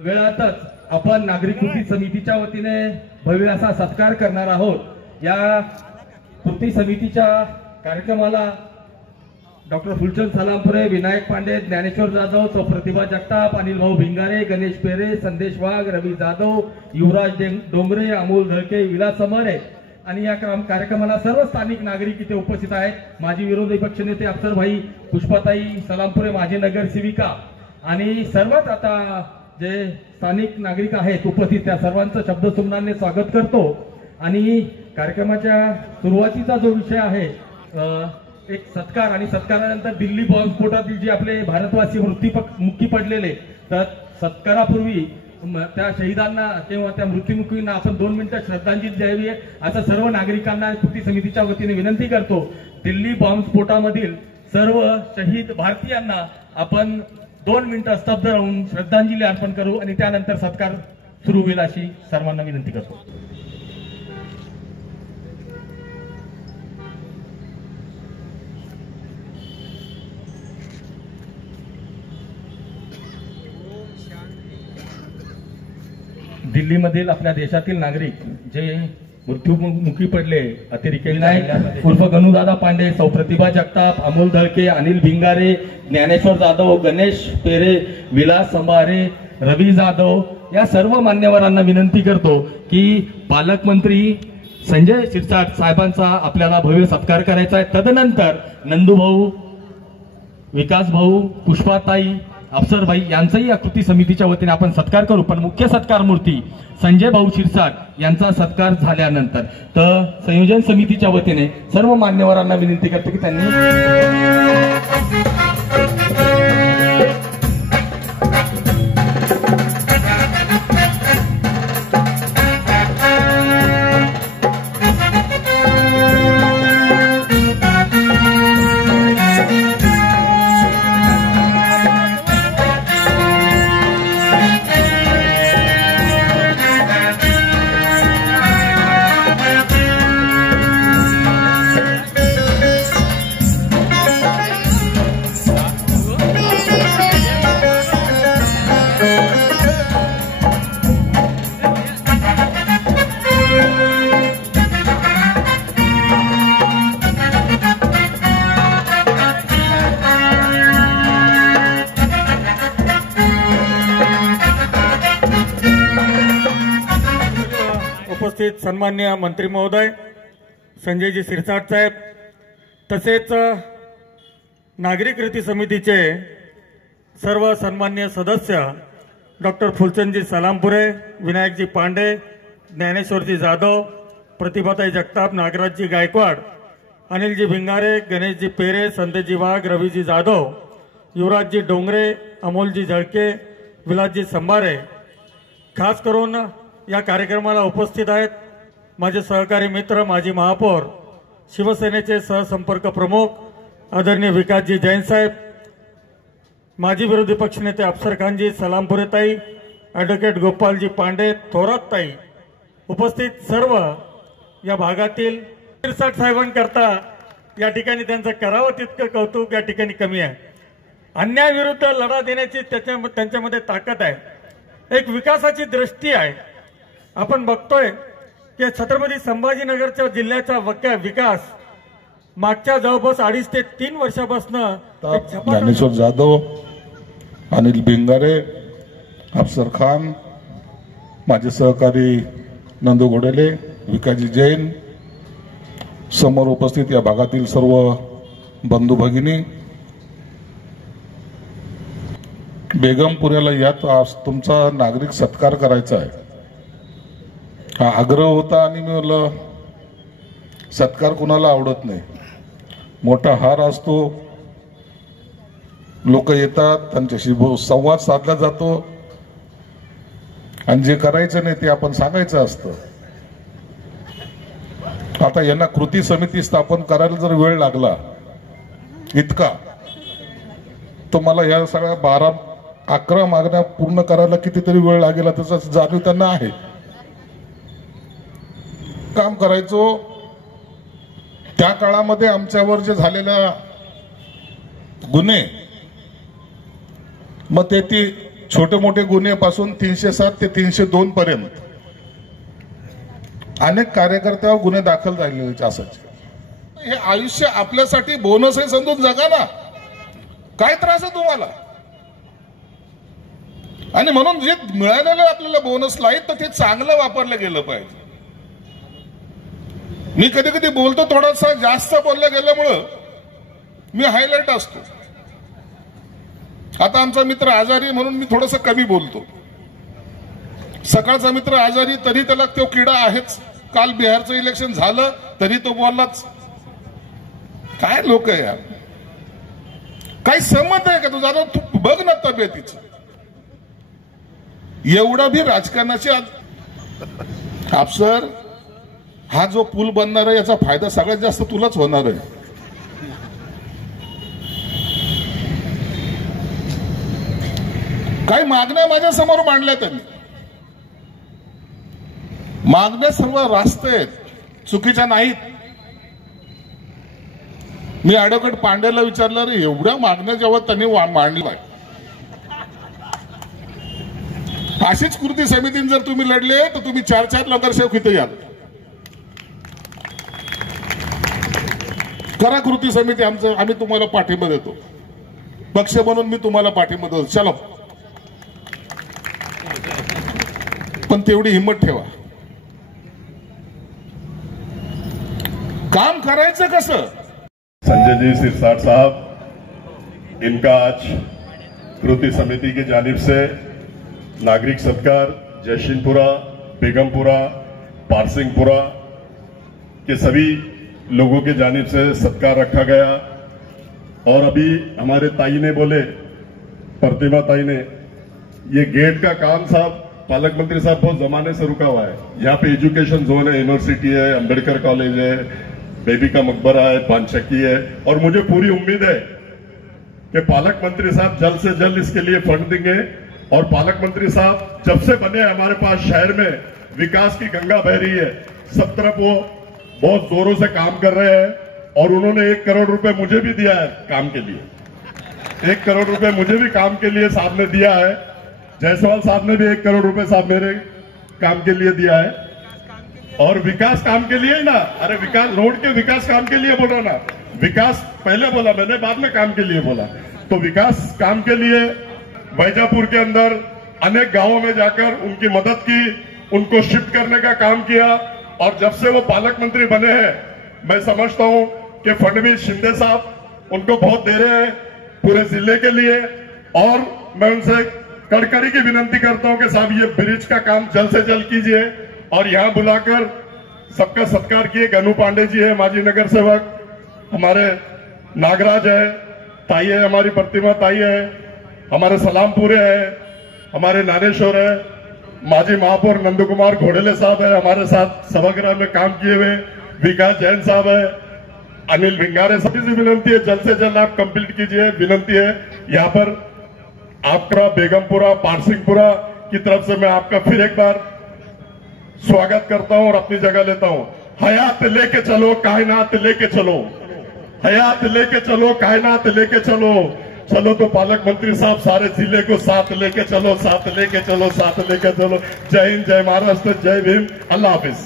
वेळातच आपण नागरिक कृती समितीच्या वतीने भव्य असा सत्कार करणार आहोत। या कृती समितीच्या कार्यक्रमाला डॉक्टर फुलचंद सलामपुरे, विनायक पांडे, ज्ञानेश्वर जाधव, प्रतिभा जगताप, अनिल भाऊ भिंगारे, गणेश पेरे, संदेश वाघ, रवी जाधव, युवराज डोंगरे, अमोल धळके, विलास समरे आणि या कार्यक्रमाला सर्व स्थानिक नागरिक इथे उपस्थित आहेत। माजी विरोधी पक्षनेते अफसरभाई, पुष्पाताई सलामपुरे, माजी नगरसेविका आणि सर्वात आता जे स्थानिक नागरिक आहेत उपस्थित त्या सर्वांचं शब्दसुमनाने स्वागत करतो। आणि कार्यक्रमाच्या सुरुवातीचा जो विषय आहे एक सत्कार आणि सत्कारानंतर दिल्ली बॉम्बस्फोटातील जे आपले भारतवासी मृत्युमुखी पडलेले, तर सत्कारापूर्वी त्या शहीदांना किंवा त्या मृत्युमुखींना आपण 2 मिनिटं श्रद्धांजली द्यावी असं सर्व नागरिकांना कृती समितीच्या वतीने विनंती करतो। दिल्ली बॉम्बस्फोटामधील सर्व शहीद भारतीयांना आपण 2 मिनिटं स्तब्ध राहून श्रद्धांजली अर्पण करू आणि त्यानंतर सत्कार सुरू होईल अशी सर्वांना विनंती करतो। दिल्लीमधील आपल्या देशातील नागरिक जे मृत्युमुखी पडले, अतिरेकी विनायक उर्फ गणूदादा पांडे, सौ प्रतिभा जगताप, अमोल धळके, अनिल भिंगारे, ज्ञानेश्वर जाधव, गणेश पेरे, विलास संभारे, रवी जाधव या सर्व मान्यवरांना विनंती करतो की पालकमंत्री संजय शिरसाट साहेबांचा आपल्याला भव्य सत्कार करायचा आहे। तदनंतर नंदूभाऊ, विकास भाऊ, पुष्पाताई, अफसरभाई यांचाही या कृती समितीच्या वतीने आपण सत्कार करू। पण मुख्य सत्कार मूर्ती संजय भाऊ शिरसाट यांचा सत्कार झाल्यानंतर तर संयोजन समितीच्या वतीने सर्व मान्यवरांना विनंती करतो की त्यांनी उपस्थित सन्माननीय मंत्री महोदय संजयजी शिरसाट साहेब, तसेच नागरिक कृती समितीचे सर्व सन्माननीय सदस्य डॉक्टर फुलचंदजी सलामपुरे, विनायकजी पांडे, ज्ञानेश्वरजी जाधव, प्रतिभाताई जगताप, नागराजजी गायकवाड, अनिलजी भिंगारे, गणेशजी पेरे, संदेशजी वाघ, रवीजी जाधव, युवराजजी डोंगरे, अमोलजी झळके, विलासजी संभारे, खास करून या कार्यक्रमाला उपस्थित आहेत माझे सहकारी मित्र, माजी महापौर, शिवसेनेचे सहसंपर्क प्रमुख आदरणीय विकासजी जैन साहेब, माजी विरोधी पक्षनेते अफसर खानजी सलामपुरेताई, ॲडव्होकेट गोपालजी पांडे, थोरातताई, उपस्थित सर्व या भागातील शिरसाट साहेबांकरता या ठिकाणी त्यांचं करावं तितकं कौतुक या ठिकाणी कमी आहे। अन्यायाविरुद्ध लढा देण्याची त्यांच्यामध्ये ताकद आहे, एक विकासाची दृष्टी आहे। आपण बघतोय की छत्रपती संभाजीनगरच्या जिल्ह्याचा विकास मागच्या जवळपास 2.5 ते 3 वर्षापासून ज्ञानेश्वर जाधव, अनिल भिंगारे, अफसर खान, माझे सहकारी नंदू घोडेले, विकासजी जैन, समोर उपस्थित या भागातील सर्व बंधू भगिनी, बेगमपुऱ्याला यात आज तुमचा नागरिक सत्कार करायचा आहे हा आग्रह होता आणि मी म्हटलं सत्कार कुणाला आवडत नाही, मोठा हार असतो, लोक येतात, त्यांच्याशी संवाद साधला जातो आणि जे करायचं नाही ते आपण सांगायचं असतं। आता यांना कृती समिती स्थापन करायला जर वेळ लागला इतका, तर मला या सगळ्या 12-11 मागण्या पूर्ण करायला कितीतरी वेळ लागेल तसं जाणीव त्यांना आहे। काम करायचो त्या काळामध्ये आमच्यावर जे झालेल्या गुन्हे मग ते ती छोटे मोठे गुन्हेपासून 307 ते 302 पर्यंत अनेक कार्यकर्त्यावर गुन्हे दाखल झालेले असायचे. हे आयुष्य आपल्यासाठी बोनस हे समजून जगा ना. काय त्रास आहे तुम्हाला? आणि म्हणून जे मिळालेलं आपल्याला बोनसला आहे तर ते चांगलं वापरलं गेलं पाहिजे. मी कधी कधी बोलतो, थोडासा जास्त बोललं गेल्यामुळं मी हायलाइट असतो. आता आमचा मित्र आजारी म्हणून मी थोडस कमी बोलतो. सकाळचा मित्र आजारी तरी त्याला तो किडा आहेच. काल बिहारचं इलेक्शन झालं तरी तो बोललाच. काय लोक आहे यार, काही संमत आहे का तुझा? आता तू बघ ना तब्येतीचं. एवढा भी राजकारणाची अफसर, हा जो पूल बनणार आहे याचा फायदा सगळ्यात जास्त तुलाच होणार आहे. काही मागण्या माझ्या समोर मांडल्या त्यांनी. मागण्या सर्व रास्त आहेत, चुकीच्या नाहीत. मी ऍडव्होकेट पांडेला विचारलं, रे एवढ्या मागण्या जेव्हा त्यांनी मांडल्या, अशीच कृती समितीने जर तुम्ही लढले तर तुम्ही 4-4 नगरसेवक इथे याल. करा कृती समिती, आम्ही तुम्हाला पाठिंबा देतो. पक्ष म्हणून मी तुम्हाला पाठिंबा देतो. चलो, पण तेवढी हिंमत ठेवा. काम करायचं कसं? संजय जी सिरसाट साहब, इनका आज कृति समिति की जानिब से नागरिक सत्कार जयसिंहपुरा, बेगमपुरा, पारसिंहपुरा के सभी लोगों की जानिब से सत्कार रखा गया. और अभी हमारे ताई ने बोले, प्रतिमा ताई ने, ये गेट का काम साहब पालक मंत्री साहब बहुत जमाने से रुका हुआ है. यहाँ पे एजुकेशन जोन है, यूनिवर्सिटी है, अंबेडकर कॉलेज है, बेबी का मकबरा है, पानचक्की है. और मुझे पूरी उम्मीद है कि पालक मंत्री साहब जल्द से जल्द इसके लिए फंड देंगे. और पालक मंत्री साहब जब से बने, हमारे पास शहर में विकास की गंगा बह रही है. सब तरफ वो बहुत जोरों से काम कर रहे हैं. और उन्होंने 1 करोड़ रुपए मुझे भी दिया है काम के लिए. 1 करोड़ रुपए मुझे भी काम के लिए साहब ने दिया है. जायसवाल साहब ने भी 1 करोड़ रुपए साहब मेरे काम के लिए दिया है. और विकास काम के लिए ही ना, अरे विकास रोड के विकास काम के लिए बोला ना. विकास पहले बोला मैंने, बाद में काम के लिए बोला. तो विकास काम के लिए वैजापुर के अंदर अनेक गांवों में जाकर उनकी मदद की, उनको शिफ्ट करने का काम किया. और जब से वो पालक मंत्री बने हैं, मैं समझता हूं कि फडणवीस शिंदे साहब उनको बहुत दे रहे हैं पूरे जिले के लिए. और मैं उनसे कड़कड़ी की विनंती करता हूं कि साहब ये ब्रिज का काम जल्द से जल्द कीजिए. और यहां बुलाकर सबका सत्कार किए. गनू पांडे जी है, माजी नगर सेवक, हमारे नागराज है, ताई है, हमारी प्रतिमा ताई है, हमारे सलामपुरे है, हमारे नानेश्वर है, माजी महापौर नंद कुमार घोड़ेले साहब है, हमारे साथ सभागृह में काम किए हुए विकास जैन साहब है, अनिल भिंगारे. सभी से विनंती है जल्द से जल्द आप कंप्लीट कीजिए. विनंती है यहाँ पर आपका बेगमपुरा, पारसिंहपुरा की तरफ से मैं आपका फिर एक बार स्वागत करता हूं और अपनी जगह लेता हूं. हयात लेके चलो, कायनात लेके चलो. हयात लेके चलो, कायनात लेके चलो. चलो तो पालक मंत्री साहब सारे जिले को साथ लेके चलो, साथ लेके चलो, साथ लेके चलो. जय हिंद, जय महाराष्ट्र, जय भीम, अल्लाह हाफिज.